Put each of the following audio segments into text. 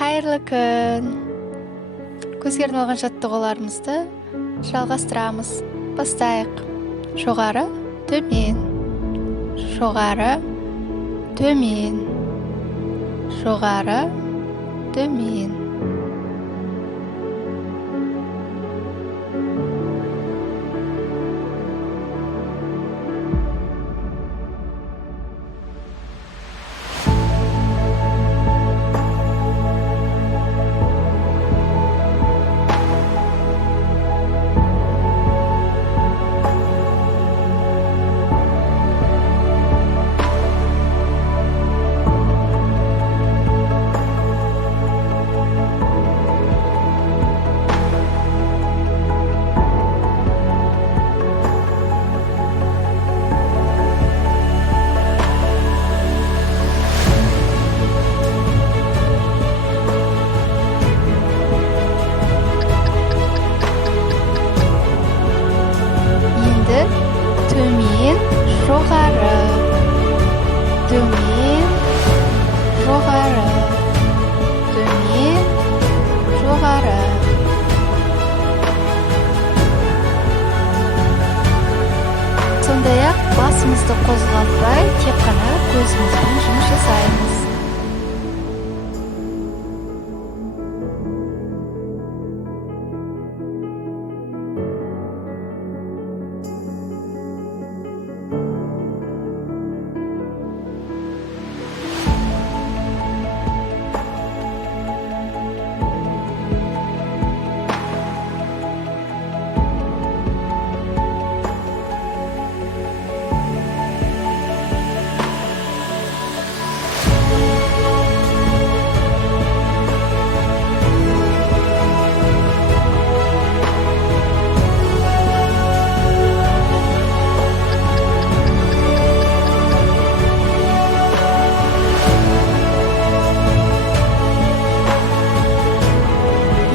Кайырлы күн. Көзге арналган жаттығуларымызды жалғастырамыз. Бастайық. Жоғары, төмен. Жоғары, төмен. Жоғары, төмен. Төмен, жоғары, төмен, жоғары, төмен, жоғары. Сондай-ақ басымызды қозғалтпай, тек қана көзімізбен жұмыс жасаймыз.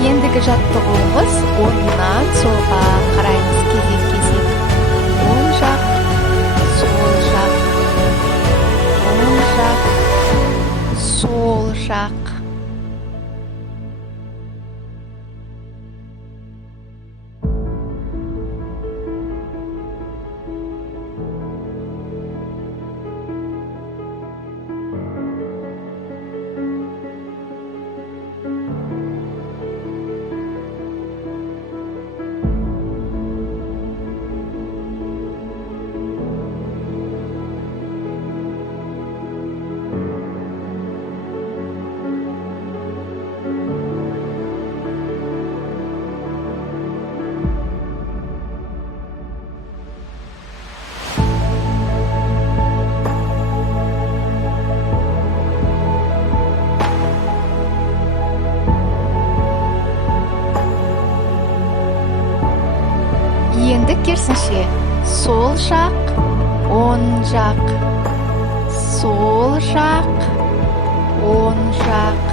Ендігі жаттығуымыз оңнан солға қараймыз кезек-кезек. Оң жақ, сол жақ, оң жақ, сол жақ. Енді керісінше, сол жақ, оң жақ, сол жақ, оң жақ.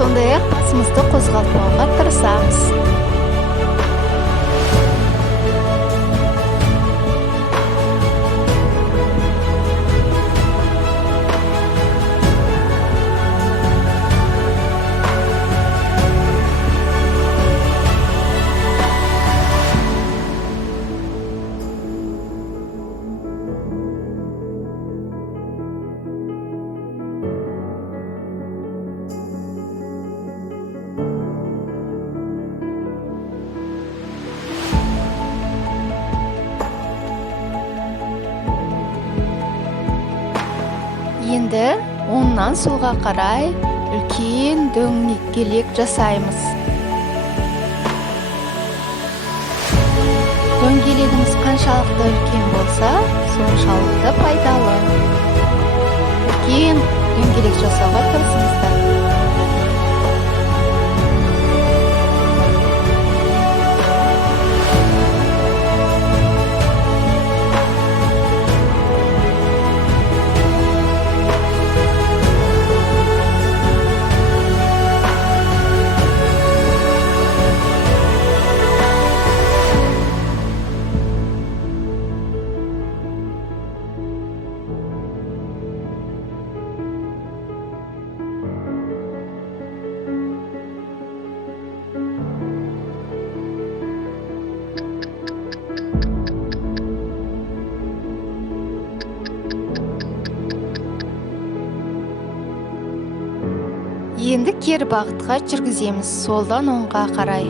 Сондай-ақ басымызды қозғалтпауға тырысамыз. Енді оңнан солға қарай үлкен дөңгелек жасаймыз. Дөңгелегіміз қаншалықты үлкен болса, соншалықты пайдалы. Үлкен дөңгелек жасауға тырысыңыздар. тер бағытқа жүргіземіз, солдан оңға қарай.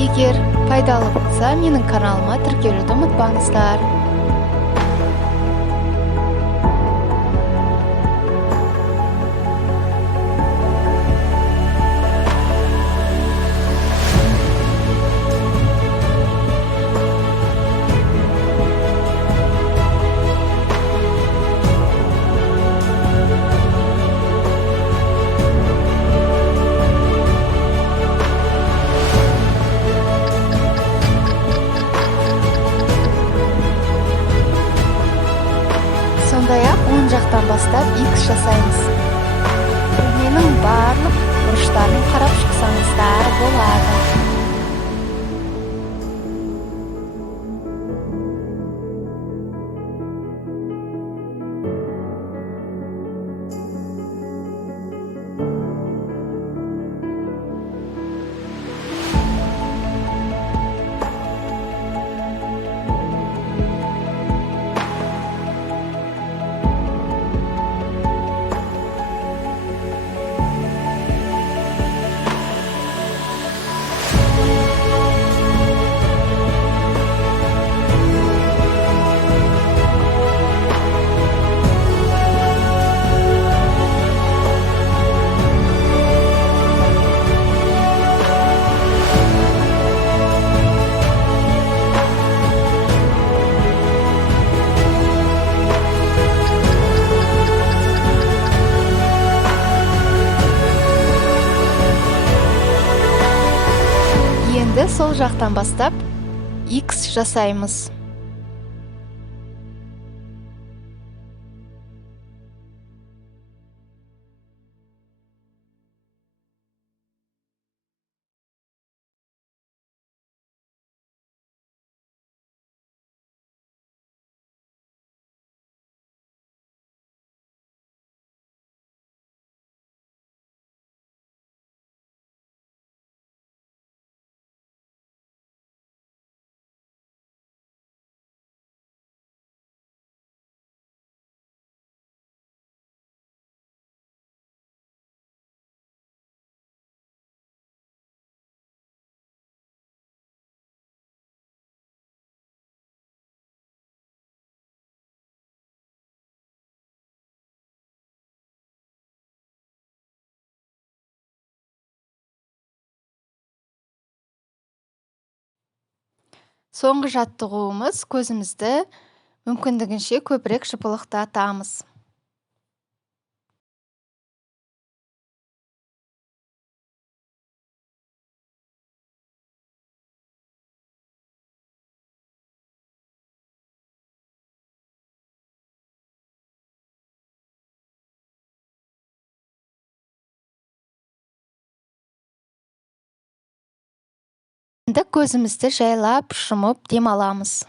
Егер пайдалы болса, менің каналыма тіркелуді ұмытпаңыздар. Сондай-ақ оң жақтан бастап X жасаймыз. Менің барлық бұрыштарын қарап шықсаңыздар болады. Енді сол жақтан бастап X жасаймыз. Соңғы жаттығуымыз көзімізді мүмкіндігінше көбірек жыпылықтатамыз. Енді көзімізді жайлап, жұмып демаламыз.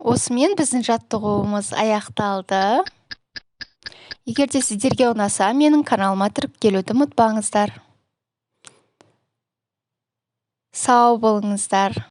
Осымен біздің жаттығуымыз аяқталды. Егер де сіздерге ұнаса, менің каналыма тіркелуді ұмытпаңыздар. Сау болыңыздар.